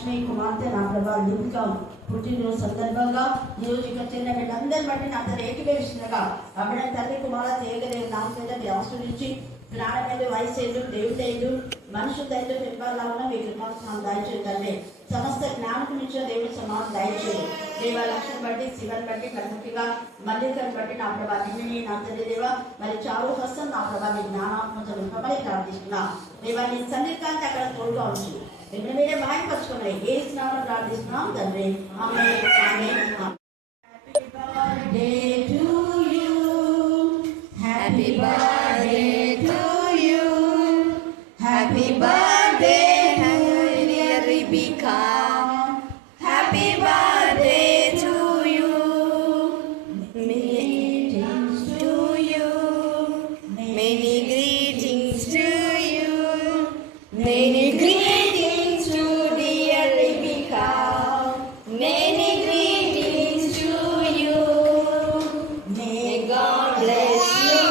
లక్ష్మి కుమార్తె నా ప్రభా లింకా పుట్టినరోజు సందర్భంగా ఈరోజు ఇక్కడ చిన్న వీళ్ళందరి బట్టి నా తన ఏకీభవిస్తుండగా అప్పుడే తల్లి కుమార్తె ఏకదేవి నామచేత మీరు ఆశ్రయించి జ్ఞానమైన వయసేళ్ళు దేవుడైదు మనుషులైతే చెప్పాలన్నా మీ కృపాసనం దయచేయండి. సమస్త జ్ఞానం ఇచ్చిన దేవుడి సమానం దయచేయండి. దేవ లక్ష్యం బట్టి శివని బట్టి కనుమతిగా మల్లికను బట్టి నా ప్రభా నిన్ను నా తల్లి దేవ మరి చాలు హస్తం నా ప్రభా మీ జ్ఞానాత్మక వింపమని ప్రార్థిస్తున్నా. దేవ నీ సన్నిధికాంతి అక్కడ తోడుగా ఉంచి నిన్ను మీరే మాయపరచుకోమని ఏ స్నామం ప్రార్థిస్తున్నాం తండ్రి. Amen amen. Happy birthday to you, happy birthday to you, happy birthday dear Rebecca, happy birthday to you, greetings to you, many greetings to you, many greetings to dear Rebecca, many greetings to you, may God bless you,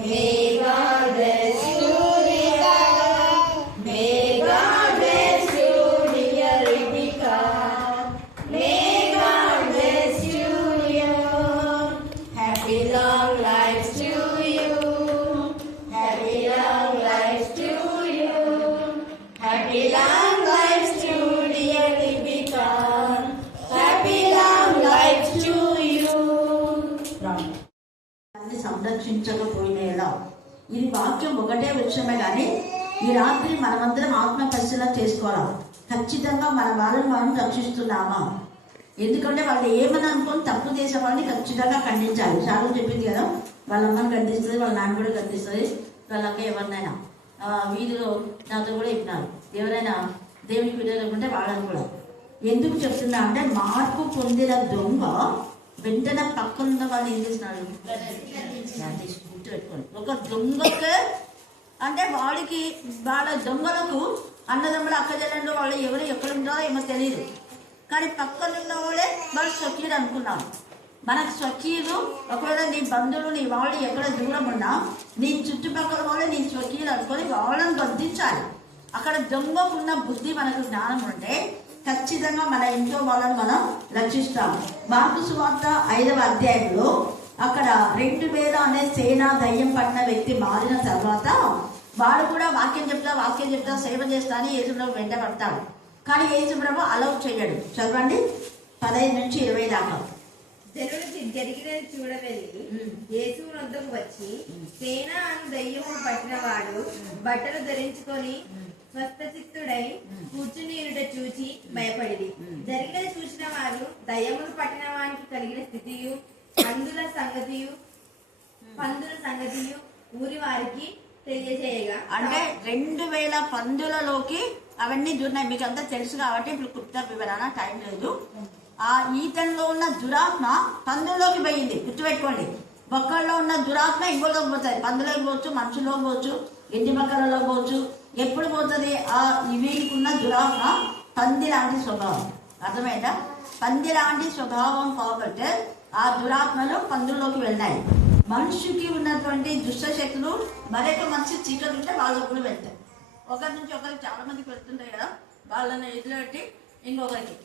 may God bless you, may God bless you, dear Rebecca, may God bless you, happy long life to you, happy long life to you, happy long life to dear Rebecca, happy long life to you. సంరక్షించకపోయినా ఇది వాక్యం ఒకటే విషయమే కానీ ఈ రాత్రి మనమందరం ఆత్మ పరిశీలన చేసుకోవాలి. ఖచ్చితంగా మన వాళ్ళని మనం రక్షిస్తున్నామా? ఎందుకంటే వాళ్ళు ఏమని అనుకొని తప్పు చేసే వాళ్ళని ఖచ్చితంగా ఖండించాలి. చాలా చెప్పింది కదా, వాళ్ళ అమ్మని ఖండిస్తుంది, వాళ్ళ నాన్న కూడా ఖండిస్తుంది, వాళ్ళకి ఎవరినైనా వీధిలో నాతో కూడా చెప్పినారు, ఎవరైనా దేవునికి విడలేకుంటే వాళ్ళని కూడా. ఎందుకు చెప్తున్నా అంటే మార్పు పొందిన దొంగ వెంటనే పక్కనున్న వాళ్ళు ఏం చేస్తున్నాడు గుర్తుపెట్టుకోండి. ఒక దొంగకు అంటే వాడికి వాళ్ళ దొంగలకు అన్నదమ్ముడు అక్కజల్లంలో వాళ్ళు ఎవరు ఎక్కడ ఉంటారో ఏమో తెలియదు, కానీ పక్కనున్న వాళ్ళే వాళ్ళు స్వకీయుడు అనుకున్నాం. మనకు స్వకీయులు ఒకవేళ నీ బంధువులు నీ వాళ్ళు ఎక్కడ దూరం ఉన్నా నీ చుట్టుపక్కల వాళ్ళు నీ స్వకీయులు అనుకొని వాళ్ళని బంధించాలి. అక్కడ దొంగకున్న బుద్ధి మనకు జ్ఞానం ఉంటే ఖచ్చితంగా మన ఇంట్లో వాళ్ళని మనం రక్షిస్తాం. మార్కు సువార్త 5వ అధ్యాయంలో అక్కడ 2000 అనే సేన దయ్యం పట్టిన వ్యక్తి మారిన తర్వాత వాడు కూడా వాక్యం చెప్తా సేవ చేస్తా అని యేసుప్రభు వెంట పడతాడు. కానీ యేసుప్రభు అలౌ చేయడు. చదవండి 15 నుంచి 20 దాకా. జనులు జరిగినది చూడవెళ్ళి యేసు వద్దకు వచ్చి సేన అను దయ్యము పట్టినవాడు బట్టలు ధరించుకొని స్వస్థచిత్తుడై కూర్చుని చూచి భయపడిది. జరిగినది చూసిన వారు దయ్యములు పట్టిన వానికి కలిగిన స్థితియు పందుల సంగతియు ఊరి వారికి తెలియజేయగా, అంటే 2000 పందులలోకి అవన్నీ దూరినాయి. మీకు అంతా తెలుసు కాబట్టి ఇప్పుడు క్లుప్త వివరణ టైం లేదు. ఆ ఈతన్లో ఉన్న దురాత్మ పందుల్లోకి పోయింది. గుర్తుపెట్టుకోండి, బొక్కల్లో ఉన్న దురాత్మ ఇంకోలోకి పోతుంది. పందులోకి పోవచ్చు, మనుషుల్లోకి పోవచ్చు, ఇంటి బక్కలలో పోవచ్చు. ఎప్పుడు పోతుంది? ఆ వీడికున్న దురాత్మ పంది లాంటి స్వభావం. అర్థమైందా? పంది లాంటి స్వభావం కాబట్టి ఆ దురాత్మలు పందుల్లోకి వెళ్ళినాయి. మనిషికి ఉన్నటువంటి దుష్టశక్తులు మరొక మనిషి చీకటి ఉంటే వాళ్ళకు కూడా వెళ్తాయి. ఒకరి నుంచి ఒకరికి చాలా మందికి వెళ్తుంటాయి కదా, వాళ్ళని ఎదురుపెట్టి ఇంకొకరికి.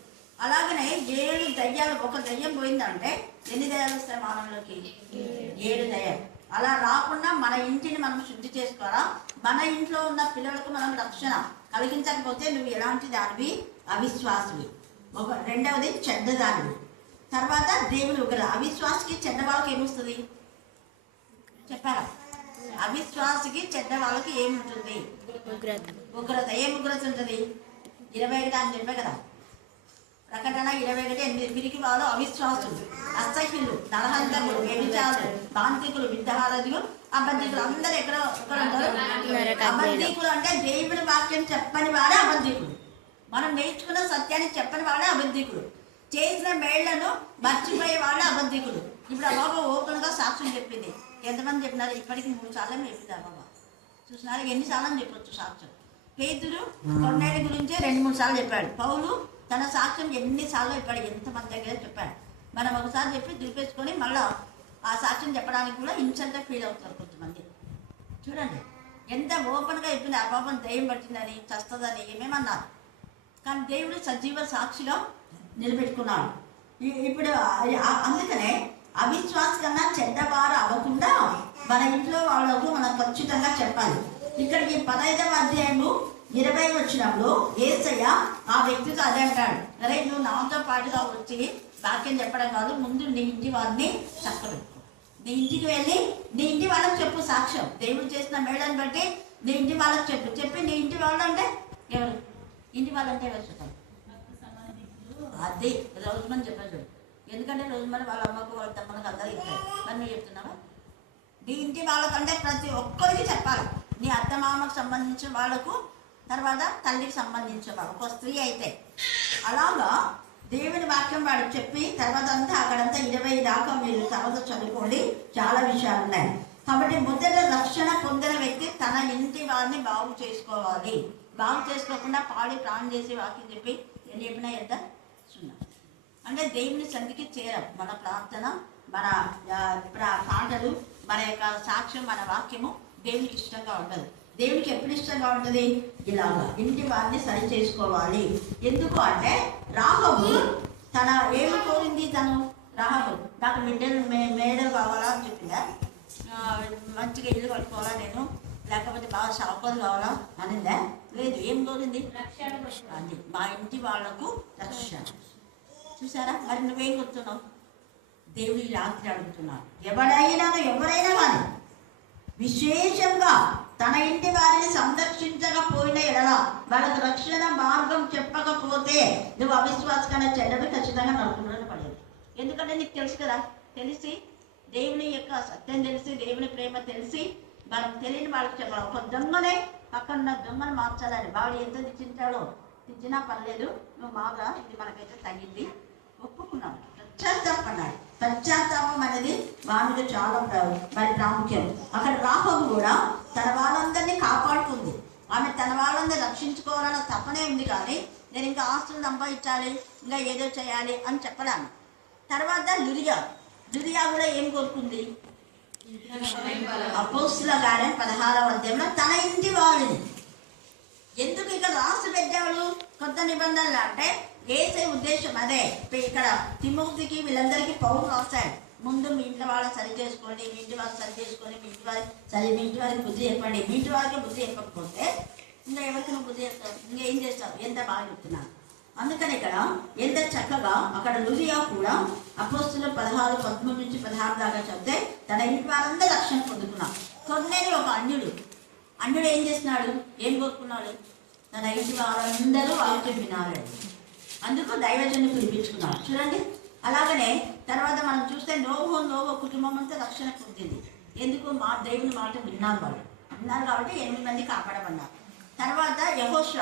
అలాగనే 7 దయ్యాలు, ఒక దయ్యం పోయిందంటే ఎన్ని దయ్యాలు వస్తాయి మానవులకి? 7 దయ్యాలు. అలా రాకుండా మన ఇంటిని మనం శుద్ధి చేసుకోవాలా. మన ఇంట్లో ఉన్న పిల్లలకు మనం రక్షణ కలిగించకపోతే నువ్వు ఎలాంటి దానివి? అవిశ్వాసివి. రెండవది చెడ్డదానివి. తర్వాత దేవుని ఉగ్రత. అవిశ్వాసికి చెడ్డ వాళ్ళకి ఏమొస్తుంది చెప్పారా? అవిశ్వాసికి చెడ్డ వాళ్ళకి ఏముంటుంది? ఉగ్రత. ఏం ఉగ్రత ఉంటుంది? 21 అని చెప్పే కదా, ప్రకటన 21:8. వీరికి వాళ్ళు అవిశ్వాసులు, అసహ్యులు, నరహంతకులు, వ్యభిచారులు, బాంతికులు, విద్యాహారదులు, అబద్ధికులు. అందరు ఎక్కడ ఉంటారు? అబద్ధికులు అంటే దేవుడి వాక్యం చెప్పని వాడే అబద్ధికుడు. మనం నేర్చుకున్న సత్యాన్ని చెప్పని వాడే అబద్ధికుడు. చేసిన మేళ్లను మర్చిపోయే వాళ్ళే అబద్ధికుడు. ఇప్పుడు ఆ బాబా ఓపెన్గా సాక్ష్యం చెప్పింది. ఎంతమంది చెప్పినారు? ఇప్పటికి 3 సార్లు చెప్పింది ఆ బాబా. చూసినారు? ఎన్నిసార్లు అని చెప్పొచ్చు సాక్ష్యం. పేతురు కొన్నేళ్ళ గురించే 2-3 సార్లు చెప్పాడు. పౌలు తన సాక్ష్యం ఎన్నిసార్లు చెప్పాడు, ఎంతమంది దగ్గర చెప్పాడు. మనం ఒకసారి చెప్పి దులిపేసుకొని మళ్ళీ ఆ సాక్ష్యం చెప్పడానికి కూడా ఇన్సల్ట్గా ఫీల్ అవుతారు కొంతమంది. చూడండి ఎంత ఓపెన్గా చెప్పింది. ఆ పాపం దయ్యం పట్టిందని, చస్తుందని ఏమేమన్నారు. కానీ దేవుడు సజీవ సాక్షిగా నిలబెట్టుకున్నాడు. ఇప్పుడు అందుకనే అవిశ్వాస కన్నా చెడ్డవారు అవ్వకుండా మన ఇంట్లో వాళ్ళకు మనం ఖచ్చితంగా చెప్పాలి. ఇక్కడికి 15వ అధ్యాయము 20 వచ్చినప్పుడు యేసయ్య ఆ వ్యక్తితో అదే అంటాడు, అరే నువ్వు నాతో పాటుగా వచ్చి వాక్యం చెప్పడం కాదు, ముందు నీ ఇంటి వారిని చక్కబెట్టుకో. నీ ఇంటికి వెళ్ళి నీ ఇంటి వాళ్ళకి చెప్పు సాక్ష్యం, దేవుడు చేసిన మేడని బట్టి నీ ఇంటి వాళ్ళకి చెప్పి నీ ఇంటి వాళ్ళు అంటే ఎవరు? ఇంటి వాళ్ళంటే ఎవరు చెప్పాలి? అది రోజుమని చెప్పాడు. ఎందుకంటే రోజుమని వాళ్ళ అమ్మకు వాళ్ళ తమ్ములకు అందరూ ఇస్తారు. మరి నువ్వు చెప్తున్నావా? నీ ఇంటి వాళ్ళకంటే ప్రతి ఒక్కరికి చెప్పాలి. నీ అత్తమామకు సంబంధించిన వాళ్ళకు, తర్వాత తల్లికి సంబంధించిన వాళ్ళు, ఒక స్త్రీ అయితే అలాగా దేవుని వాక్యం వాడికి చెప్పి తర్వాత అంతా అక్కడంతా 20 దాకా మీరు తర్వాత చదువుకోండి, చాలా విషయాలు ఉన్నాయి. కాబట్టి మొదట రక్షణ పొందిన వ్యక్తి తన ఇంటి వారిని బాగు చేసుకోవాలి. బాగు చేసుకోకుండా పాడి ప్రాణం చేసి వాక్యం చెప్పి ఎన్ని చెప్పినా ఎంత సున్నా అంటే దేవుని సంధికి చేరం. మన ప్రార్థన, మన పాటలు, మన యొక్క సాక్ష్యం, మన వాక్యము దేవునికి ఇష్టంగా ఉండదు. దేవునికి ఎప్పుడు ఇష్టంగా ఉంటుంది? ఇలాగా ఇంటి వారిని సరి చేసుకోవాలి. ఎందుకు అంటే రాహబు తన ఏమి కోరింది? తను రాహబు నాకు మేడలు కావాలా అని చెప్పిందా? మంచిగా ఇల్లు కట్టుకోవాలా నేను, లేకపోతే బాగా షాపులు కావాలా అనిందా? లేదు. ఏం కోరింది? అది మా ఇంటి వాళ్లకు రక్షణ. చూసారా? మరి నువ్వేం కొడుతున్నావు? దేవుడి రాత్రి అడుగుతున్నావు. ఎవరైనా కానీ విశేషంగా తన ఇంటి వారిని సంరక్షించకపోయిన ఎడల, వాళ్ళకు రక్షణ మార్గం చెప్పకపోతే నువ్వు అవిశ్వాసకమైన చెడ్డవి ఖచ్చితంగా నడుపుకుని పడేది. ఎందుకంటే నీకు తెలుసు కదా, తెలిసి దేవుని యొక్క సత్యం తెలిసి, దేవుని ప్రేమ తెలిసి, మనం తెలియని వాళ్ళకి చెప్పాలి. ఒక దొంగనే పక్కన దొంగను మార్చాలని వాడు ఎంత తిట్టించాడో తిట్టినా పర్లేదు, నువ్వు బాగా ఇది మనకైతే తగ్గింది ఒప్పుకున్నాడు, పశ్చాత్తాపడ్డాడు. పశ్చాత్తాపం అనేది వానికి చాలా మరి ప్రాముఖ్యం. అక్కడ రాహబు కూడా తన వాళ్ళందరినీ కాపాడుతుంది. ఆమె తన వాళ్ళందరినీ రక్షించుకోవాలన్న తపనే ఉంది, కానీ నేను ఇంకా ఆస్తులు సంపాదించాలి, ఇంకా ఏదో చేయాలి అని చెప్పడాను. తర్వాత లుదియా కూడా ఏం కోరుకుంది? అపోస్తుల కార్యం 16వ అధ్యాయంలో తన ఇంటి వారిని. ఎందుకు ఇక్కడ రాసి పెట్టాడు కొత్త నిబంధనలు అంటే యేసే ఉద్దేశం అదే. ఇక్కడ తిమోతికి వీళ్ళందరికీ పౌలు రాశాడు, ముందు మీ ఇంట్లో వాళ్ళని సరి చేసుకోండి, మీ ఇంటి వాళ్ళని సరి చేసుకొని, మీ ఇంటి వారికి బుద్ధి చెప్పండి. మీ ఇంటి వారికి బుద్ధి చెప్పకపోతే ఇంకా ఎవరికి నువ్వు బుద్ధి చెప్తావు? ఇంకా ఏం చేస్తావు? ఎంత బాగా చెప్తున్నాను. అందుకని ఇక్కడ ఎంత చక్కగా అక్కడ లుదియా కూడా అపోస్తుల 16:13-16 దాకా చెప్తే తన ఇంటి వాళ్ళందరూ రక్షణ పొందుకున్నాడు. కొన్నేది ఒక అన్యుడు ఏం చేస్తున్నాడు? ఏం కోరుకున్నాడు? తన ఇంటి వాళ్ళందరూ వాక్యం వినాలి. అందుకు దైవజన్ని పిలిపించుకున్నాడు. చూడండి. అలాగనే తర్వాత మనం చూస్తే నోవో కుటుంబం అంతా రక్షణ పొందింది. ఎందుకు? మా దేవుని మాట విన్నారు కాబట్టి 8 మంది కాపాడమన్నారు. తర్వాత యెహోషువ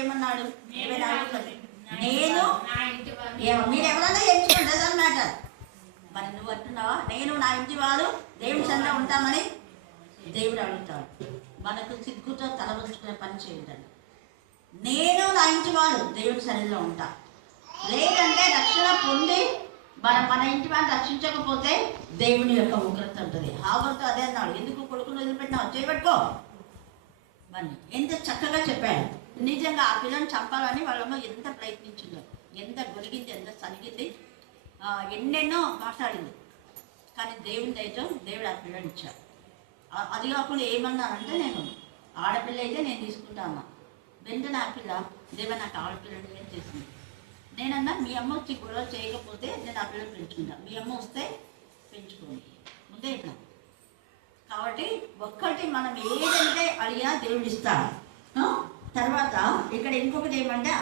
ఏమన్నాడు? నేను మీరు ఎవరైనా ఎంచుకోండి అన్నమాట. మరి నువ్వు అంటున్నావా? నేను నా ఇంటి వారు దేవుని సన్నిధిలో ఉంటామని దేవుడు అడుగుతాడు. మనకు సిగ్గుతో తల వంచుకునే పని చేయండి. నేను నా ఇంటి వారు దేవుని సన్నిధిలో ఉంటా. లేదంటే రక్షణ పొంది మన ఇంటి వారిని రక్షించకపోతే దేవుని యొక్క ఉగ్రత ఉంటుంది. హాగరుతో అదే అన్నాడు, ఎందుకు కొడుకును వదిలిపెట్టినావు? చేయబెట్టుకో అని ఎంత చక్కగా చెప్పాడు. నిజంగా ఆ పిల్లని చంపాలని వాళ్ళమ్మ ఎంత ప్రయత్నించిందో, ఎంత గొరిగింది, ఎంత సనిగింది, ఎన్నెన్నో మాట్లాడింది. కానీ దేవుని దయతో దేవుడు ఆ పిల్లని ఇచ్చాడు. అది కాకుండా ఏమన్నానంటే, నేను ఆడపిల్ల అయితే నేను తీసుకుంటాను. వెంటనే ఆ పిల్ల దేవ నాకు ఆడపిల్లని ఏం చేసింది. నేనన్నా మీ అమ్మ వచ్చి గొడవ చేయకపోతే నేను ఆ పిల్లలు పెంచుకుంటాను, మీ అమ్మ వస్తే పెంచుకోండి ముందే ఇట్లా. కాబట్టి ఒక్కటి మనం ఏదంటే అడిగినా దేవుడు ఇస్తాడు. తర్వాత ఇక్కడ ఇంకొకటి ఏమంటే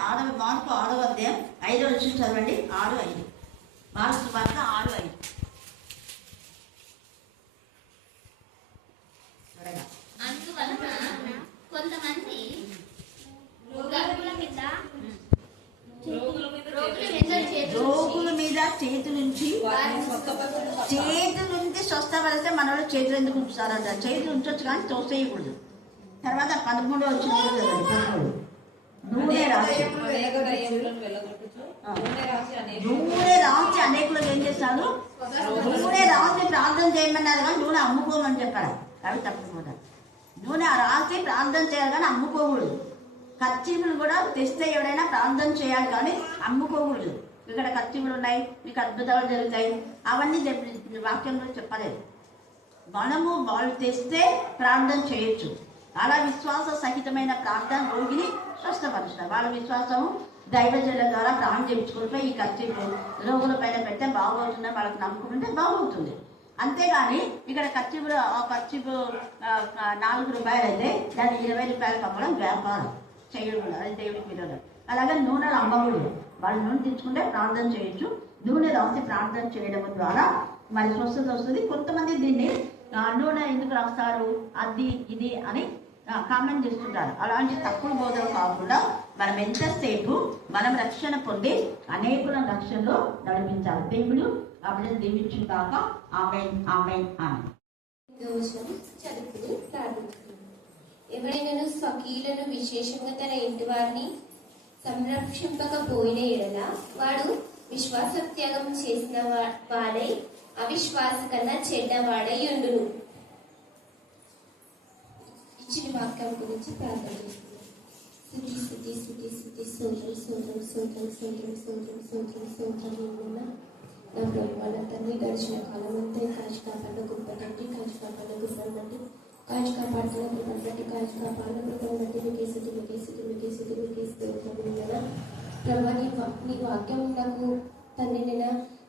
మార్కు 6వ అధ్యాయం 5వ వచనం చదవండి. 6:5 మార్కు సువార్త 6:5 త్వరగా. అందువలన కొంతమంది రోగుల మీద చేతి నుంచి స్వస్థపరిస్తే మనలో చేతులు ఎందుకు ఉంచుతారంట? చేతులు ఉంచొచ్చు కానీ తోసేయకూడదు. తర్వాత 13వ వచనం నూనె రాసి అనేకులకు ఏం చేస్తాడు? నూనె రాసి ప్రార్థన చేయమన్నారు కానీ నూనె అమ్ముకోమని చెప్పారు. అవి తప్పకుండా నూనె రాసి ప్రార్థన చేయాలి కానీ అమ్ముకోకూడదు. కర్చీఫ్లు కూడా తెస్తే ఎవరైనా ప్రార్థన చేయాలి కానీ అమ్ముకోకూడదు. ఇక్కడ కర్చీఫ్లు ఉన్నాయి, మీకు అద్భుతాలు జరుగుతాయి, అవన్నీ వాక్యంలో చెప్పలేదు. మనము వాళ్ళు తెస్తే ప్రార్థన చేయొచ్చు. అలా విశ్వాస సహితమైన ప్రార్థన రోగిని స్వస్థపరుస్తారు. వాళ్ళ విశ్వాసము దైవజనుల ద్వారా ప్రాణం చేయించుకుంటే ఈ కర్చీఫ్ రోగుల పైన పెడితే బాగవుతుందని వాళ్ళకి నమ్మకం ఉంటే బాగవుతుంది. అంతేగాని ఇక్కడ కర్చీఫ్ 4 రూపాయలు అయితే దాన్ని 20 రూపాయలకు అమ్మడం వ్యాపారం చేయకూడదు. అది దేవుడికి విరోధం. అలాగే నూనెలు అమ్మకూడదు. వాళ్ళు నూనె తెచ్చుకుంటే ప్రార్థన చేయొచ్చు. నూనె రాసి ప్రార్థన చేయడం ద్వారా మరి స్వస్థత వస్తుంది. కొంతమంది దీన్ని నూనె ఎందుకు రాస్తారు అది ఇది అని కామెంట్ చేస్తుంటారు. అలాంటి తప్పుడు బోధన కాకుండా మనం ఎంతసేపు మనం రక్షణ పొంది అనేకుల రక్షణలో నడిపించాలి. దేవుడు అప్పుడే దీవించిన కాక ఆమేన్ ఆమేన్ ఆమేన్. చదువుకుని ప్రార్థిస్తున్నాను. ఎవరైనా స్వకీయులను విశేషంగా తన ఇంటి వారిని సంరక్షింపకపోయిన ఎడల వాడు విశ్వాసత్యాగం చేసిన వాడై అవిశ్వాస కన్నా చెడ్డవాడై ఉండును. ఇచ్చిన వాక్యం గురించి ప్రార్థన చేస్తున్నాను. స్తుతి స్తుతి స్తుతి స్తుతి స్తోత్రం స్తోత్రం స్తోత్రం స్తోత్రం స్తోత్రం స్తోత్రం స్తోత్రం నా ప్రభువాల తండ్రి, గడిచిన కాలం అంతా కాచి కాపాడిన గొప్ప తండ్రి, కాచి కాపాడిన గొప్పను బట్టి, కాచి కాపాడుతున్న కృపను బట్టి, కాచి కాపాడిన కృపను బట్టి మీకే స్తుతి మీకే స్తుతి మీకే స్తుతి మీకే స్తోత్రం కదా ప్రభా. నీ వాక్యం నాకు తండ్రి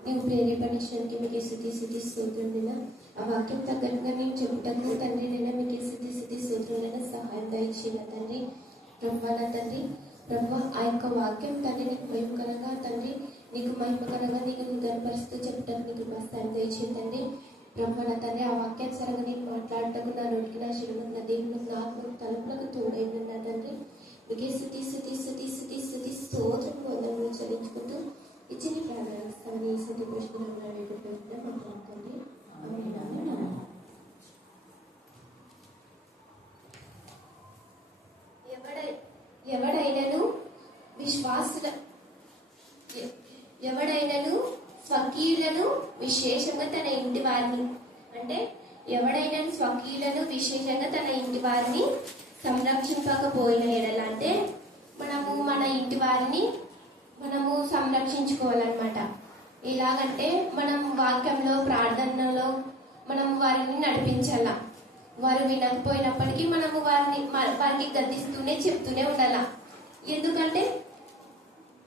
నీవు ప్రేరేపణించడానికి మీకే స్తుతి స్తుతి స్తోత్రం నిన్న. ఆ వాక్యం తగ్గట్టుగా నేను చెప్పుటకు తండ్రి మీకే స్తుతి స్తుతి స్తోత్రం సహాయం దయచేయ తండ్రి. ప్రభా నా తండ్రి, ప్రభా ఆ యొక్క వాక్యం తండ్రి నీకు భయంకరంగా తండ్రి, నీకు మహిమకరంగా నీకు గర్భపరుస్తూ చెప్పడానికి నీకు ప్రస్తారం దయచేయండి. బ్రహ్మ నా తండ్రి, ఆ వాక్యానుసారంగా నేను మాట్లాడటకు నా నోటికి నా శరీరం నా దేవునికి నా ఆత్మకు తలుపులకు తోడైంది నా తండ్రి. మీకే స్తుతి స్తుతి స్తుతి స్తుతి స్తుతి స్తోత్రం వందనములు చెల్లించుకుంటూ ఇచ్చిన ప్రార్థన స్తుతి పుష్పంగా మాట్లాడుతుంది. ఎవడైనను స్వకీయులను విశేషంగా తన ఇంటి వారిని అంటే ఎవడైనా స్వకీయులను విశేషంగా తన ఇంటి వారిని సంరక్షింపకపోయిన ఎడల అంటే మనము మన ఇంటి వారిని మనము సంరక్షించుకోవాలన్నమాట. ఎలాగంటే మనం వాక్యంలో ప్రార్థనలో మనం వారిని నడిపించాల. వారు వినకపోయినప్పటికీ మనము వారికి గద్దిస్తూనే చెప్తూనే ఉండాల. ఎందుకంటే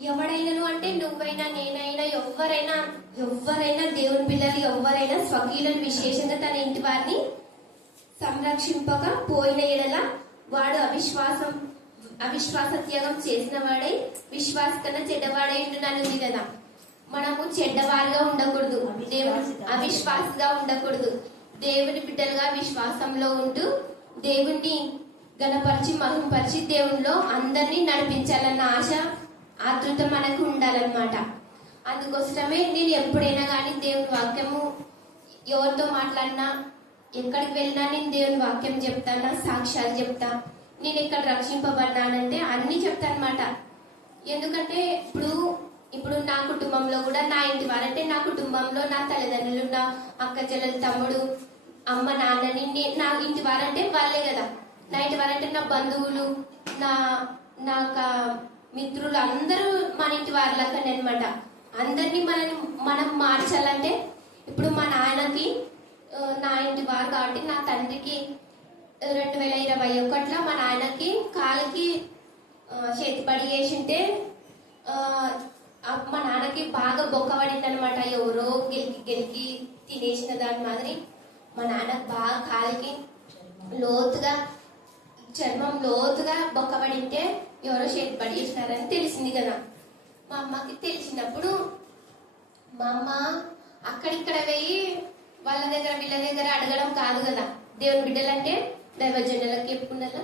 ఎవడైనాను అంటే నువ్వైనా నేనైనా ఎవరైనా దేవుని పిల్లలు ఎవరైనా స్వకీయులను విశేషంగా తన ఇంటి వారిని సంరక్షింపక పోయిన ఎడల వాడు అవిశ్వాస త్యాగం చేసిన వాడై విశ్వాస కన్నా చెడ్డవాడై ఉంటున్నాను కదా. మనము చెడ్డవారిగా ఉండకూడదు, అవిశ్వాసగా ఉండకూడదు. దేవుని బిడ్డలుగా విశ్వాసంలో ఉంటూ దేవుణ్ణి గణపరిచి మహింపరిచి దేవునిలో అందరినీ నడిపించాలన్న ఆతృత మనకు ఉండాలన్నమాట. అందుకోసమే నేను ఎప్పుడైనా కానీ దేవుని వాక్యము ఎవరితో మాట్లాడినా ఎక్కడికి వెళ్ళినా నేను దేవుని వాక్యం చెప్తాను, సాక్ష్యాలు చెప్తా. నేను ఇక్కడ రక్షింపబడినానంటే అన్ని చెప్తాను అనమాట. ఎందుకంటే ఇప్పుడు నా కుటుంబంలో కూడా నా ఇంటి వారంటే నా కుటుంబంలో నా తల్లిదండ్రులు, నా అక్క చెల్లెలు, తమ్ముడు, అమ్మ, నాన్నని నా ఇంటి వారంటే వాళ్ళే కదా. నా ఇంటి వారంటే నా బంధువులు, నా మిత్రులు అందరూ మన ఇంటి వారిలాగానే అనమాట. అందరినీ మనం మార్చాలంటే ఇప్పుడు మా నాన్నకి నా ఇంటి వారు కాబట్టి నా తండ్రికి 2021లో మా నాన్నకి కాలికి చేతిపడి వేసింటే మా నాన్నకి బాగా బొక్కబడింది అనమాట. ఎవరో గెలికి తినేసిన దాని మాదిరి మా నాన్నకి బాగా కాలికి లోతుగా చర్మం లోతుగా బొక్కబడింటే ఎవరో చేతి పడి చేసినారని తెలిసింది కదా. మా అమ్మకి తెలిసినప్పుడు మా అమ్మ అక్కడిక్కడ వేయి వాళ్ళ దగ్గర వీళ్ళ దగ్గర అడగడం కాదు కదా. దేవుని బిడ్డలంటే దైవజనులకు చెప్పుకుండాల,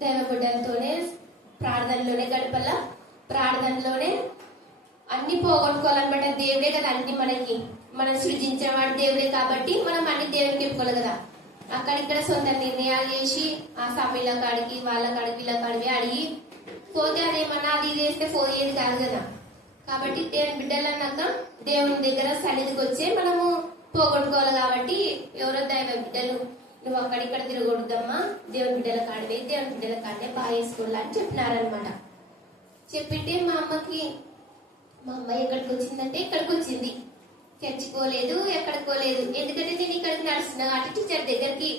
దైవ బిడ్డలతోనే ప్రార్థనలోనే గడపల, ప్రార్థనలోనే అన్ని పోగొట్టుకోవాలన్నమాట. దేవుడే కదా అన్ని మనం సృజించిన వాడు దేవుడే కాబట్టి మనం అన్ని దేవుడికి చెప్పుకోవాలి కదా. అక్కడిక్కడ సొంత నిర్ణయాలు చేసి ఆ సమీల కాడికి వాళ్ళ కాడికి వీళ్ళ కాడికి అడిగి పోతే అదేమన్నా అది చేస్తే పోయేది కాదు కదా. కాబట్టి దేవుని బిడ్డలన్నాక దేవుని దగ్గర సన్నిధికి వచ్చే మనము పోగొట్టుకోవాలి. కాబట్టి ఎవరో దైవ బిడ్డలు నువ్వు అక్కడిక్కడ తిరగొద్దమ్మా, దేవుని బిడ్డల కాడివే, దేవుని బిడ్డల కాడే బాగా వేసుకోవాలని అని చెప్పినారనమాట. చెప్పింటే మా అమ్మ ఎక్కడికి వచ్చిందంటే ఇక్కడికి వచ్చింది, చర్చికోలేదు, ఎక్కడికోలేదు. ఎందుకంటే నేను ఇక్కడికి నడుస్తున్నా కాబట్టి టీచర్ దగ్గరికి.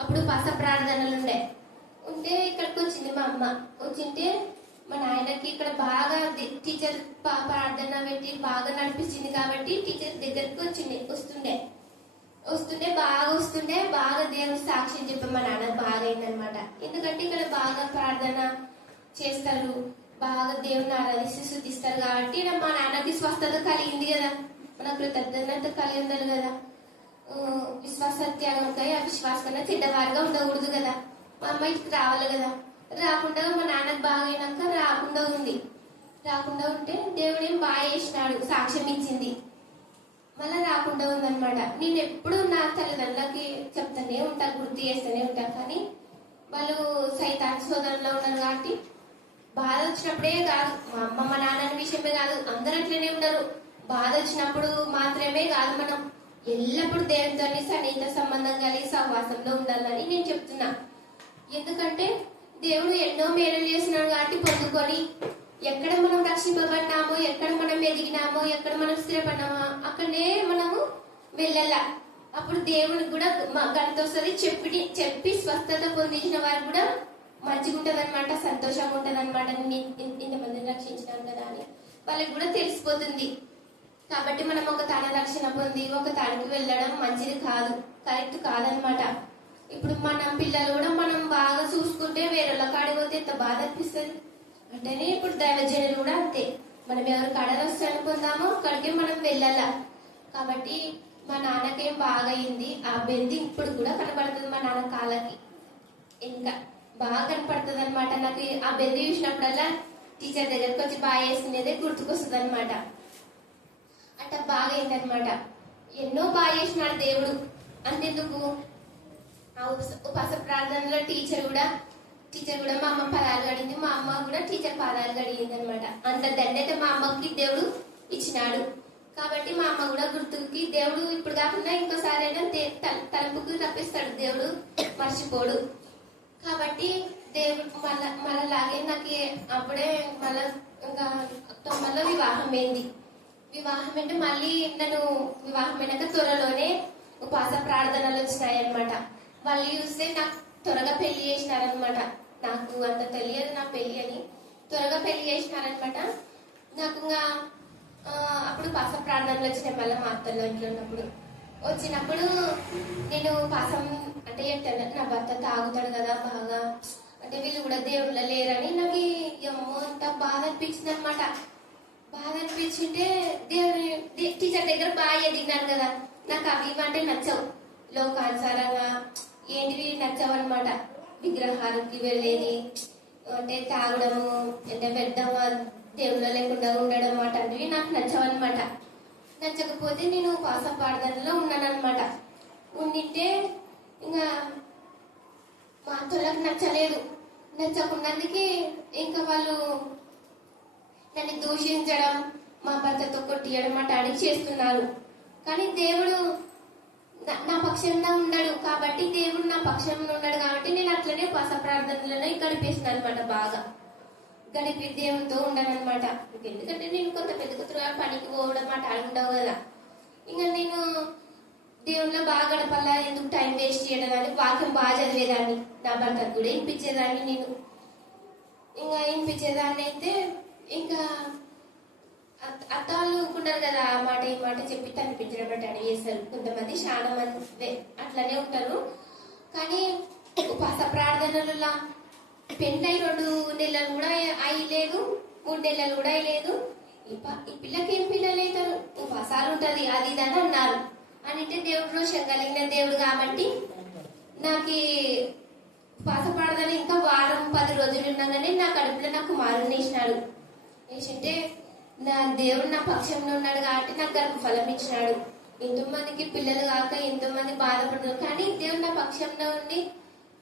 అప్పుడు పస ప్రార్థనలు ఉంటే ఇక్కడికి వచ్చింది మా అమ్మ. వచ్చింటే మా నాయనకి ఇక్కడ బాగా టీచర్ ప్రార్థన పెట్టి బాగా నడిపించింది కాబట్టి టీచర్ దగ్గరికి వస్తుండే బాగా దేవుని సాక్ష్యం చెప్పి మా నాన్న బాగా అయిందనమాట. ఎందుకంటే ఇక్కడ బాగా ప్రార్థన చేస్తారు, బాగా దేవుని ఆరాధిస్తూ శుద్ధిస్తారు కాబట్టి మా నాన్నకి స్వస్థత కలిగింది కదా, మన కృతజ్ఞత కలిగి ఉండాలి కదా. విశ్వాసత్యాగంకై అవిశ్వాస కన్నా చెడ్డవారుగా ఉండకూడదు కదా. మా అమ్మ ఇక్కడికి రావాలి కదా. రాకుండా మా నాన్నకు బాగా అయినాక రాకుండా ఉంటే దేవుడేం బాగా చేసినాడు, సాక్ష్యం ఇచ్చింది. మళ్ళీ రాకుండా ఉందనమాట. నేను ఎప్పుడు నా తల్లిదండ్రులకి చెప్తానే ఉంటా, గుర్తు చేస్తూనే ఉంటా. కానీ వాళ్ళు సైతాన్ సోదరులో ఉన్నారు కాబట్టి బాధ వచ్చినప్పుడే కాదు, మా అమ్మ మా నాన్న విషయమే కాదు, అందరూ అట్లనే ఉండరు. బాధ వచ్చినప్పుడు మాత్రమే కాదు, మనం ఎల్లప్పుడూ దేవునితో సన్నిహిత సంబంధం కలిగి సహవాసంలో ఉండాలని నేను చెప్తున్నా. ఎందుకంటే దేవుడు ఎన్నో మేలు చేస్తున్నాడు కాబట్టి పొందుకొని ఎక్కడ మనం రక్షింపబడినామో, ఎక్కడ మనం ఎదిగినామో, ఎక్కడ మనం స్థిరపడినామో అక్కడనే మనము వెళ్ళాల. అప్పుడు దేవునికి కూడా ఘనత వస్తుంది. చెప్పి స్వస్థత పొందించిన వారు కూడా మంచిగా ఉంటది అనమాట, సంతోషంగా ఉంటది అనమాట. ఇంతమందిని రక్షించినాను కదా అని వాళ్ళకి కూడా తెలిసిపోతుంది. కాబట్టి మనం ఒక తాన రక్షణ పొంది ఒక తానికి వెళ్ళడం మంచిది కాదు, కరెక్ట్ కాదనమాట. ఇప్పుడు మన పిల్లలు కూడా మనం బాగా చూసుకుంటే వేరేళ్ళ కాడికి పోతే ఎంత బాధ అనిపిస్తుంది. అంటేనే ఇప్పుడు దైవజనులు కూడా అంతే, మనం ఎవరు కాడ రక్షణ పొందామో అక్కడికే మనం వెళ్ళాల. కాబట్టి మా నాన్నకేం బాగా అయింది, ఆ బెంది ఇప్పుడు కూడా కనపడుతుంది మా నాన్న కాళ్ళకి, ఇంకా బాగా కనపడుతుంది అనమాట. నాకు ఆ బెంది చూసినప్పుడల్లా టీచర్ దగ్గరకు వచ్చి బాగా వేసుకునేదే గుర్తుకొస్తుంది అనమాట. అంటే బాగా అయిందనమాట. ఎన్నో బాగా చేసినాడు దేవుడు. అంతెందుకు ఆ ఉపవాస ప్రార్థనలో టీచర్ కూడా మా అమ్మ పదాలు గడింది, మా అమ్మ కూడా టీచర్ పాదాలు గడిగింది అనమాట. అంత దండైతే మా అమ్మకి దేవుడు ఇచ్చినాడు. కాబట్టి మా అమ్మ కూడా గుర్తుకి దేవుడు ఇప్పుడు కాకుండా ఇంకోసారి అయినా తలుపుకు రప్పిస్తాడు, దేవుడు మర్చిపోడు. కాబట్టి దేవుడు మళ్ళలాగే నాకు అప్పుడే మళ్ళా ఇంకా అక్టోబర్లో వివాహం అయింది. వివాహం అంటే మళ్ళీ నన్ను వివాహం అయినాక త్వరలోనే ఉపవాస ప్రార్థనలు వచ్చినాయన్నమాట. మళ్ళీ చూస్తే నాకు త్వరగా పెళ్లి చేసినారనమాట. నాకు అంత తెలియదు నా పెళ్లి అని, త్వరగా పెళ్లి చేసినారనమాట. నాకు ఇంకా అప్పుడు పాస ప్రార్థనలు వచ్చినాయి మళ్ళీ మా అత్తలో ఇంట్లో వచ్చినప్పుడు నేను పాసం అంటే చెప్తాను, నా భర్త తాగుతాడు కదా బాగా, అంటే వీళ్ళు కూడా దేవుళ్ళ లేరని నాకు ఏమో అంత బాధ అనిపించింది అనమాట. బాధ అనిపించింటే దేవుని టీచర్ దగ్గర బాగా ఎదిగినాను కదా, నాకు అవి అంటే నచ్చవు, లోకానుసారంగా ఏంటివి నచ్చవు అనమాట. విగ్రహాలకి వెళ్ళేది అంటే తాగడము, అంటే పెద్దగా దేవుళ్ళ లేకుండా ఉండడం అటువంటివి నాకు నచ్చవన్నమాట. నచ్చకపోతే నేను ఉపవాస ప్రార్థనలో ఉన్నానన్నమాట. ఉండింటే ఇంకా మా అత్తలకు నచ్చలేదు. నచ్చకున్నందుకే ఇంకా వాళ్ళు నన్ను దూషించడం, మా భర్తతో కొట్టియడం అటాడి చేస్తున్నారు. కానీ దేవుడు నా పక్షంగా ఉన్నాడు కాబట్టి, దేవుడు నా పక్షంలో ఉన్నాడు కాబట్టి నేను అట్లనే ఉపవాస ప్రార్థనలను గడిపేసిన అనమాట. బాగా గడిపి దేవునితో ఉండను అనమాట. ఎందుకంటే నేను కొంత పెద్ద పనికి పోవడం అట్లా ఉండవు కదా. ఇంకా నేను దేవుళ్ళో బాగా గడపల్లా, ఎందుకు టైం వేస్ట్ చేయడం అని వాక్యం బాగా చదివేదాన్ని, నా భర్తకు కూడా వినిపించేదాన్ని. నేను ఇంకా వినిపించేదాన్ని అయితే ఇంకా అత్త వాళ్ళు ఊరుకుంటారు కదా, ఆ మాట ఈ మాట చెప్పి తనిపించడం అని చేస్తారు. కొంతమంది చాలా మంది అట్లనే ఉంటారు. కానీ ఉపవాస ప్రార్థనలు పెళ్ళై 2 నెలలు కూడా అయ్యలేదు, 3 నెలలు కూడా అయ్యలేదు. ఈ పిల్లకి ఏం పిల్లలు అవుతారు, ఉపవాసాలు ఉంటది అది ఇది అని అన్నారు. అంటే దేవుడు రోషం కలిగిన దేవుడు కాబట్టి నాకు ఉపవాస ప్రార్థన ఇంకా వారం 10 రోజులు ఉండగానే నా కడుపులో నాకు కుమారుని వేసినాడు. వేసింటే నా దేవుడు నా పక్షంలో ఉన్నాడు కాబట్టి నాకు గర్భఫలం ఇచ్చినాడు. ఎంతో మందికి పిల్లలు కాక ఎంతో మంది బాధపడుతున్నారు, కానీ దేవుడు నా పక్షంలో ఉండి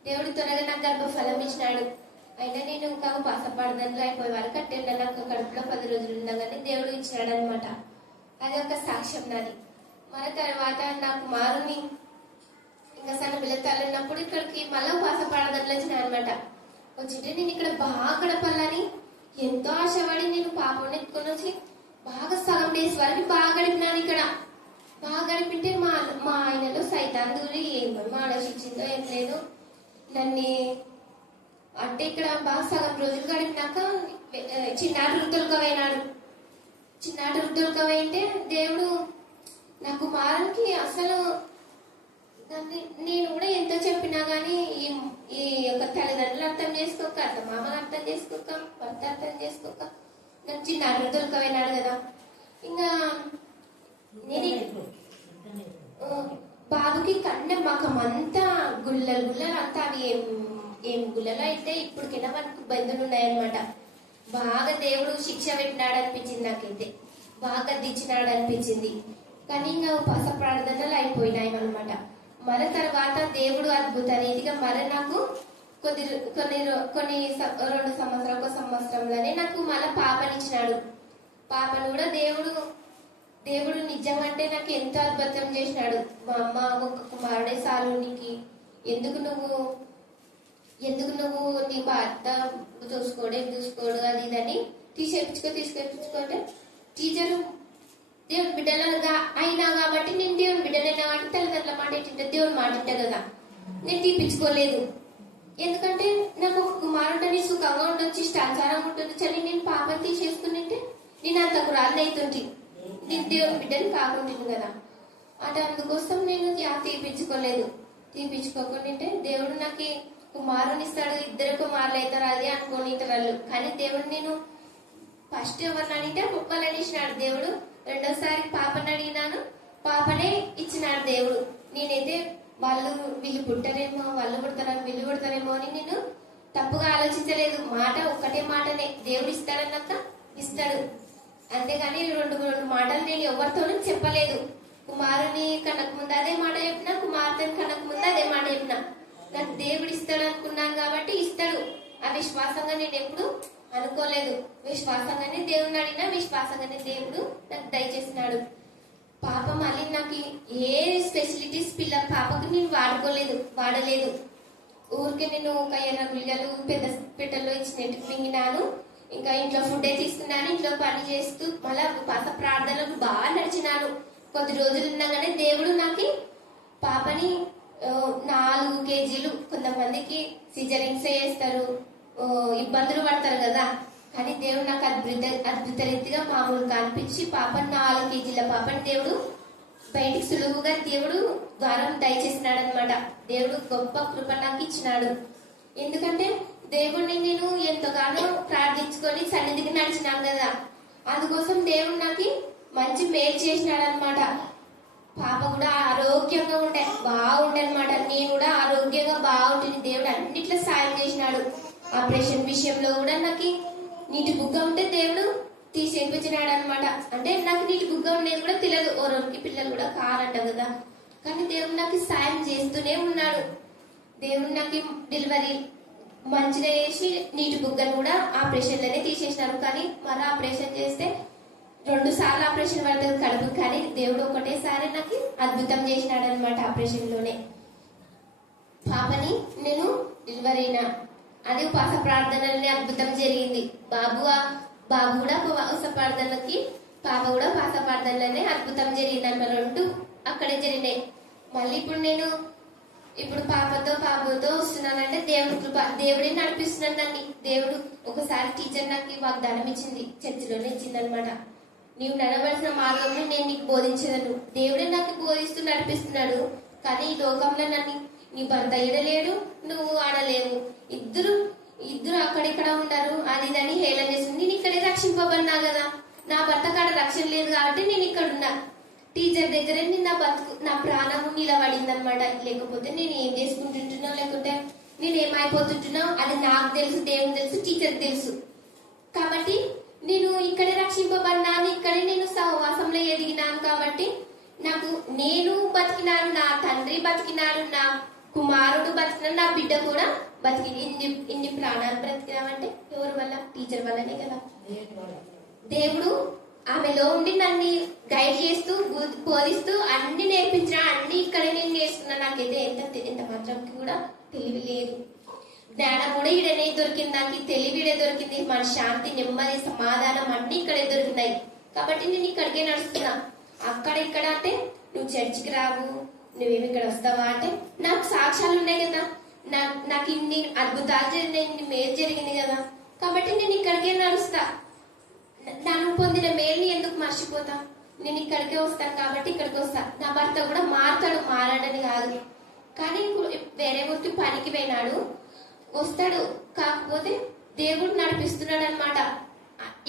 దేవుడు త్వరగా నాకు గర్భఫలం ఇచ్చినాడు. అయినా నేను ఇంకా ఉపవాస ప్రార్థనలు అయిపోయే వరకు అంటే నాకు కడుపులో 10 రోజులు ఉండగానే దేవుడు ఇచ్చినాడు అనమాట. అది ఒక సాక్ష్యం నాది. మన తర్వాత నా కుమారుని ఇంకా సన్న పిల్ల తల్లినప్పుడు ఇక్కడికి మళ్ళీ ఉపాస ప్రార్థనలు వచ్చినాయి అనమాట. వచ్చింటే నేను ఇక్కడ బాగా గడపాలని ఎంతో ఆశపడి నేను పాపం ఎత్తుకొని వచ్చి బాగా సగం డేస్ వరకు బాగా గడిపినాను. ఇక్కడ బాగా గడిపింటే మా ఆయనలో సైతాన్ దూరి ఏమో ఆలోచించిందో ఏం లేదు నన్ను అంటే ఇక్కడ బాగా సగం రోజులు గడిపినాక చిన్నాటి రుద్దులకవైనాడు. చిన్నాటి రుద్దులకవైంటే దేవుడు నా కుమారునికి అసలు నేను కూడా ఎంతో చెప్పినా గానీ ఈ యొక్క తల్లిదండ్రులు అర్థం చేసుకోక, అర్థం మామలు అర్థం చేసుకోక, భర్త అర్థం చేసుకోక నాకు చిన్నాటి రుద్దులకవైనాడు కదా. ఇంకా నేను బాబుకి కన్న మకం అంతా గుల్లలు అంతా అవి ఏం గుళ్ళలో అయితే ఇప్పటికైనా మనకు బంధువులు ఉన్నాయన్నమాట. బాగా దేవుడు శిక్ష పెట్టినాడు అనిపించింది నాకైతే, బాగా దిచ్చినాడు అనిపించింది. కానీ ఇంకా ఉపాస ప్రార్థనలు అయిపోయినాయి అనమాట. మన తర్వాత దేవుడు అద్భుత రీతిగా మరి నాకు కొన్ని 2 సంవత్సరాలు 1 సంవత్సరంలోనే నాకు మళ్ళీ పాపనిచ్చినాడు. పాపను కూడా దేవుడు నిజంగా నాకు ఎంతో అద్భుతం చేసినాడు. మా అమ్మ ఒక కుమారుడే సాలు నీకు, ఎందుకు నువ్వు నీ భర్త చూసుకోడు అది ఇదని తీసుకెప్పించుకుంటే టీచరు దేవుని బిడ్డలుగా అయినా కాబట్టి నేను దేవుని బిడ్డలైనా కాబట్టి తల్లిదండ్రుల మాట ఏంటంటే దేవుని మాట ఇంటే కదా నేను తీపించుకోలేదు. ఎందుకంటే నాకు ఒక కుమారుడని సుఖంగా ఉండొచ్చు, ఇష్టానుసారంగా ఉంటుంది చని నేను పాపని తీసేసుకునింటే నేను అంత కురాలు అవుతుంటే నేను దేవుని బిడ్డని కాకుంటుంది కదా. అటు అందుకోసం నేను తీపించుకోకుండా దేవుడు నాకు కుమారుని ఇస్తాడు, 2 కుమారులు అవుతారు అది అనుకోనింటారు. కానీ దేవుడు నేను ఫస్ట్ ఎవరిని అడిగితే వాళ్ళని ఇచ్చినాడు దేవుడు. రెండోసారి పాపని అడిగినాను, పాపనే ఇచ్చినాడు దేవుడు. నేనైతే వీళ్ళు పుట్టరేమో, వాళ్ళు పుడతారేమో, వీళ్ళు పుడతారేమో అని నేను తప్పుగా ఆలోచించలేదు. మాట ఒక్కటే మాటనే, దేవుడు ఇస్తాడన్నాక ఇస్తాడు. అంతేగాని 2 మాటలు నేను ఎవరితోనూ చెప్పలేదు. కుమారుని కనక ముందు అదే మాట చెప్పినా, కుమార్తెని కనక ముందు అదే మాట చెప్పినా. నాకు దేవుడు ఇస్తాడు అనుకున్నాను కాబట్టి ఇస్తాడు. ఆ విశ్వాసంగా నేను ఎప్పుడు అనుకోలేదు. విశ్వాసంగానే దేవుడిని అడిగినా విశ్వాసంగానే దేవుడు నాకు దయచేసినాడు. పాప మళ్ళీ నాకు ఏ ఫెసిలిటీస్ పాపకు నేను వాడలేదు. ఊరికే నేను ఒక 20 మిలియలు పెద్ద పెట్టెల్లో ఇచ్చినట్టు మింగినాను. ఇంకా ఇంట్లో ఫుడ్ తీసుకున్నాను, ఇంట్లో పని చేస్తూ మళ్ళా పాప ప్రార్థనలకు బాగా నడిచినాను. కొద్ది రోజులు ఉన్నాగానే దేవుడు నాకు పాపని 4 కేజీలు, కొంతమందికి సిజరింగ్స్ చేస్తారు, ఇబ్బందులు పడతారు కదా. కానీ దేవుడు నాకు అద్భుత రీతిగా మామూలుగా అనిపించి పాపని 4 కేజీల పాపని దేవుడు బయటికి సులువుగా దేవుడు ద్వారం దయచేసినాడు అనమాట. దేవుడు గొప్ప కృప నాకు ఇచ్చినాడు. ఎందుకంటే దేవుడిని నేను ఎంతగానో ప్రార్థించుకొని సన్నిధికి నడిచినాను కదా. అందుకోసం దేవుడు నాకు మంచి మేలు చేసినాడు అనమాట. పాప కూడా ఆరోగ్యంగా బాగుండే అనమాట. నేను కూడా ఆరోగ్యంగా బాగుంటుంది. దేవుడు అన్నిట్లో సాయం చేసినాడు. ఆపరేషన్ విషయంలో కూడా నాకు నీటి బుగ్గ ఉంటే దేవుడు తీసేపించినాడు అనమాట. అంటే నాకు నీటి బుగ్గ ఉండేది కూడా తెలియదు. ఓరోకి పిల్లలు కూడా కారంట కదా. కానీ దేవుడు నాకు సాయం చేస్తూనే ఉన్నాడు. దేవుడు నాకు డెలివరీ మంచిగా చేసి నీటి బుగ్గను కూడా ఆపరేషన్లోనే తీసేసినారు. కానీ మరో ఆపరేషన్ చేస్తే 2 సార్లు ఆపరేషన్ పడుతుంది కడుపు. కానీ దేవుడు ఒకటేసారి నాకు అద్భుతం చేసినాడు అనమాట. ఆపరేషన్ లోనే పాపని నేను డెలివరీ అయినా. అది ఉపాస ప్రార్థనలనే అద్భుతం జరిగింది. బాబు కూడా ఉపవాస ప్రార్థనలకి, పాప కూడా ఉపాస ప్రార్థనలనే అద్భుతం జరిగింది అనమాట. 2 అక్కడే జరిగినాయి. మళ్ళీ ఇప్పుడు పాపతో వస్తున్నానంటే దేవుడి కృప, దేవుడే నడిపిస్తున్నాను నన్ను. దేవుడు ఒకసారి టీచర్ నాకు వాగ్దానం ఇచ్చింది, చర్చిలోనే ఇచ్చింది అనమాట. నీవు నడవలసిన మార్గంలో నేను నీకు బోధించదను. దేవుడే నాకు బోధిస్తూ నడిపిస్తున్నాడు. కానీ ఈ లోకంలో నన్ను నీ భర్త ఈడలేడు, నువ్వు ఆడలేవు, ఇద్దరు అక్కడిక్కడ ఉంటారు, అది ఇదని హేళన చేస్తుంది. నేను ఇక్కడే రక్షింపబడినా కదా. నా భర్త కాడ రక్షణ లేదు కాబట్టి నేను ఇక్కడ ఉన్నా. టీచర్ దగ్గరే నా ప్రాణము నిలబడింది అనమాట. లేకపోతే నేను ఏం చేసుకుంటుంటున్నా, లేకుంటే నేను ఏమైపోతుంటున్నా అది నాకు తెలుసు, దేవుని తెలుసు, టీచర్కి తెలుసు. కాబట్టి నేను ఇక్కడే రక్షింపబడినాను, ఇక్కడే నేను సహవాసంలో ఎదిగినాను. కాబట్టి నేను బతికినాను, నా తండ్రి బతికినాడు, నా కుమారుడు బతికినాడు, నా బిడ్డ కూడా బతికి ఇన్ని ప్రాణాలు బ్రతికినామంటే ఎవరి వల్ల? టీచర్ వల్లనే కదా. దేవుడు ఆమెలో ఉండి నన్ను గైడ్ చేస్తూ బోధిస్తూ అన్ని నేర్పించిన అన్ని ఇక్కడ నేను నేర్చుకున్నా. నాకైతే ఎంత మాత్రంకి కూడా తెలివి లేదు, జ్ఞానం కూడా ఈడనే దొరికింది, నాకు తెలివి ఈడే దొరికింది, మన శాంతి నెమ్మది సమాధానం అన్ని ఇక్కడే దొరికినాయి. కాబట్టి నేను ఇక్కడికే నడుస్తున్నా. అక్కడ ఇక్కడ అంటే నువ్వు చర్చికి రావు, నువ్వేమి ఇక్కడ వస్తావా అంటే నాకు సాక్ష్యాలు ఉన్నాయి కదా, నాకు ఇన్ని అద్భుతాలు జరిగినాయి, ఇన్ని మేలు జరిగింది కదా, కాబట్టి నేను ఇక్కడికే నడుస్తా. నన్ను పొందిన మేలుని ఎందుకు మర్చిపోతా? నేను ఇక్కడికే వస్తాను కాబట్టి ఇక్కడికి వస్తా. నా భర్త కూడా మారతాడు, మారాడని కాదు, కానీ వేరే ఊరికి పనికి పోయినాడు, వస్తాడు. కాకపోతే దేవుడు నడిపిస్తున్నాడు అనమాట.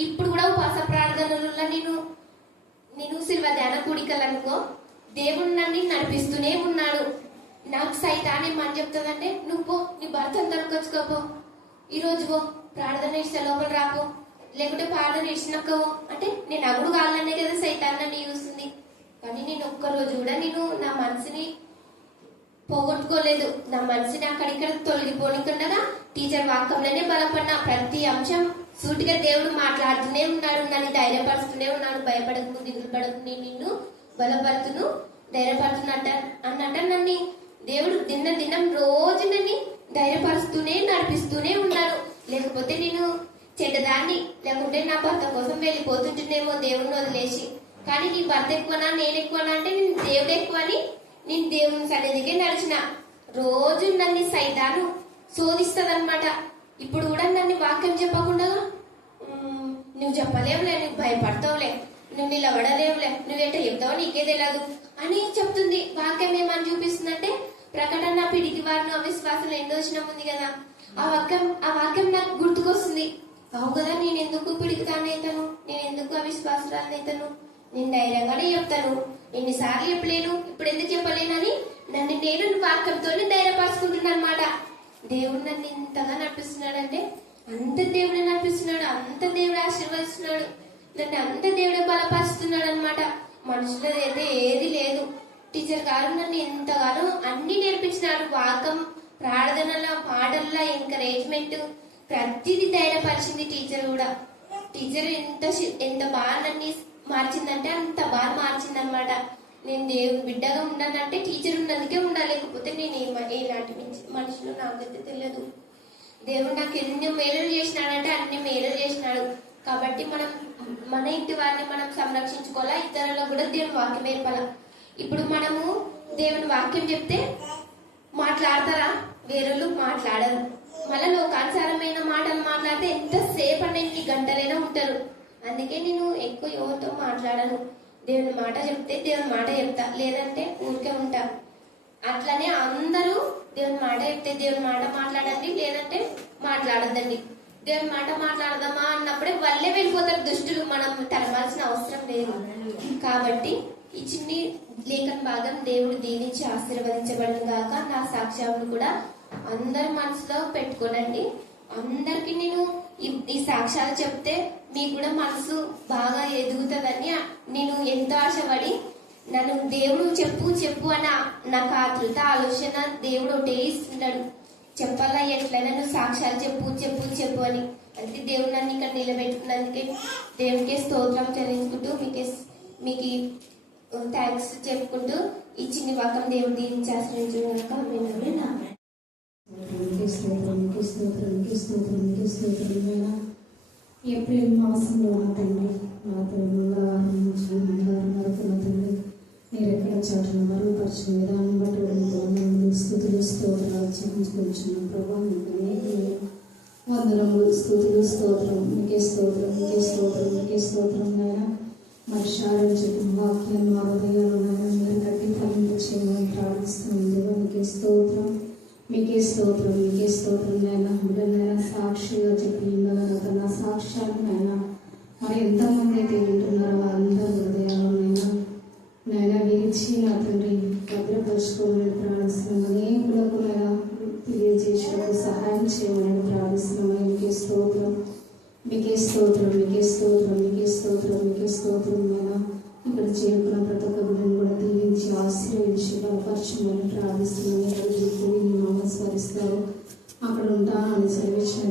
ఇప్పుడు కూడా ఉపవాస ప్రార్థనలలో నేను శిల్వ ధ్యాన కూడికలనుకో దేవుడు నన్ను నడిపిస్తూనే ఉన్నాడు. నాకు సైతాన్ ఏమని చెప్తుందంటే, నువ్వు పో, నీ భర్త తనకొచ్చుకోపో, ఈ రోజు పో, ప్రార్థన ఇస్తే లోపల రాపో, లేకుంటే ప్రార్థన ఇచ్చినాకో అంటే నేను అగుడు కావాలనే కదా సైతాన్ నన్ను చూస్తుంది. కానీ నేను ఒక్కరోజు కూడా నేను నా మనసుని పోగొట్టుకోలేదు, నా మనసుని అక్కడిక్కడ తొలగిపోనికుండగా టీచర్ వాక్యంలోనే బలపడిన ప్రతి అంశం సూటిగా దేవుడు మాట్లాడుతూనే ఉన్నాడు, నన్ను ధైర్యపరుస్తూనే ఉన్నాడు. భయపడకు, దిగులు పడకు, నేను నిన్ను బలపడుతును, ధైర్యపడుతున్నట్ట అన్నట్ట నన్ను దేవుడు దినం రోజు నన్ను ధైర్యపరుస్తూనే నడిపిస్తూనే ఉన్నాడు. లేకపోతే నేను చెడ్డదాన్ని, లేకుంటే నా భర్త కోసం వెళ్ళిపోతుంటేనేమో దేవుడిని వదిలేసి. కానీ నీ భర్త ఎక్కువనా నేను ఎక్కువనా అంటే నేను దేవుడు ఎక్కువని నేను దేవుని సన్నిధికే నడిచిన. రోజు నన్ను సైతాను శోధిస్తదనమాట. ఇప్పుడు కూడా నన్ను వాక్యం చెప్పకుండా నువ్వు చెప్పలేవులే, నువ్వు భయపడతావులే, నువ్వు నిలబడలేవులే, నువ్వేంట చెప్తావో నీకే తెలియదు అని చెప్తుంది. వాక్యం ఏమని చూపిస్తుందంటే ప్రకటన పిడికి వారిని అవిశ్వాసం ఎండోచనం ఉంది కదా, ఆ వాక్యం నాకు గుర్తుకొస్తుంది. అవు కదా, నేను ఎందుకు పిడికితానైతాను, నేను ఎందుకు అవిశ్వాసురాలనైతాను, నేను ధైర్యంగానే చెప్తాను. ఎన్నిసార్లు చెప్పలేను, ఇప్పుడు ఎందుకు చెప్పలేనని నన్ను నేను వాక్యంతో ధైర్యపరుచుకుంటున్నా అనమాట. దేవుడు నన్ను ఇంతగా నడిపిస్తున్నాడంటే అంత దేవుడే నడిపిస్తున్నాడు, అంత దేవుడే ఆశీర్వదిస్తున్నాడు, నన్ను అంత దేవుడే బలపరుస్తున్నాడు అనమాట. మనుషులది అయితే ఏది లేదు. టీచర్ గారు నన్ను ఎంతగానో అన్ని నేర్పించినారు. వాకం, ప్రార్థనల, పాటల, ఎంకరేజ్మెంట్ ప్రతిదీ ధైర్యపరిచింది టీచర్ కూడా. టీచర్ ఎంత బాగా నన్ను మార్చిందంటే అంత బాగా మార్చింది అనమాట. నేను దేవుని బిడ్డగా ఉన్నానంటే టీచర్ ఉన్నందుకే ఉండాలి, లేకపోతే నేను ఎలాంటి మనుషులు నాకైతే తెలియదు. దేవుడు నాకు ఎన్ని మేలు చేసినాడంటే అన్ని మేలు చేసినాడు. కాబట్టి మన ఇంటి వారిని మనం సంరక్షించుకోవాలా, ఇతరులకు కూడా దేవుని వాక్యం నేర్పాలా. ఇప్పుడు మనము దేవుని వాక్యం చెప్తే మాట్లాడతారా? వేరేళ్ళు మాట్లాడరు. మళ్ళీ లోకానుసారమైన మాటలు మాట్లాడితే ఎంతసేపు అన్న ఎన్ని గంటలైనా ఉంటారు. అందుకే నేను ఎక్కువ ఎవరితో మాట్లాడను. దేవుని మాట చెప్తే దేవుని మాట చెప్తా, లేదంటే ఊరికే ఉంటా. అట్లనే అందరూ దేవుని మాట చెప్తే దేవుని మాట మాట్లాడండి, లేదంటే మాట్లాడద్దండి. దేవుని మాట మాట్లాడదామా అన్నప్పుడే వాళ్ళే వెళ్ళిపోతారు దుష్టులు, మనం తరమాల్సిన అవసరం లేదు. కాబట్టి ఈ చిన్ని లేఖన భాగం దేవుడు దీవించి ఆశీర్వదించబడిన గాక. నా సాక్ష్యాలను కూడా అందరి మనసులో పెట్టుకోనండి. అందరికి నేను ఈ సాక్ష్యాలు చెప్తే మీకు కూడా మనసు బాగా ఎదుగుతుందని నేను ఎంతో ఆశపడి, నన్ను దేవుడు చెప్పు అన్న నాకు ఆతృత ఆలోచన దేవుడు ఒకటే ఇస్తున్నాడు. చెప్పాలా ఎట్లయినా నువ్వు సాక్ష్యాలు చెప్పు అని. అందుకే దేవుడు నన్ను ఇక్కడ నిలబెట్టుకున్నందుకే దేవుడికే స్తోత్రం చెల్లించుకుంటూ మీకు థ్యాంక్స్ చెప్పుకుంటూ ఈ చిన్ని వాక్యం దేవుడు దీవించి ఆశ్రయించుకున్నాక ఏప్రిల్ మాసంలో నా తండ్రి నాతో మంగళవారం నుంచి మంగళవారం వరకు నా తండ్రి మీరు ఎక్కడ చాటును మరుగుపరిచిన విధానం బట్టి వందనములు స్తుతులు స్తోత్రాలు చెల్లించుకుంటున్నాం. ప్రభావ వందనములు స్తుతులు స్తోత్రం మీకే స్తోత్రం నాయన. మరి శారం చెప్పిన వాక్యం మా హృదయాలు నాయన మీరు కట్టి ఫలింపు చేయమని ప్రార్థిస్తున్నాం. దేవానికి స్తోత్రం, మీకే స్తోత్రం నాయన. బిడ్డనైనా సాక్షిగా చెప్పి నా సాక్ష్యాలు నాయన మరి ఎంతమంది అయితే వింటున్నారో వారందరూ హృదయాలనైనా నాయన విరిచి నా తండ్రి భద్రపరుచుకోమని ప్రార్థిస్తున్నాం. అనేకులకు నాయన తెలియజేసేందుకు సహాయం చేయమని ప్రార్థిస్తున్నాం. మీకే స్తోత్రం నాయన. ఇక్కడ చేరుకున్న ప్రతి ఒక్క బిడ్డను కూడా దీవించి ఆశీర్వదించి బలపరచమని ప్రార్థిస్తున్నాం. స్మరిస్తారు అక్కడ ఉంటానని సెలవిచ్చిన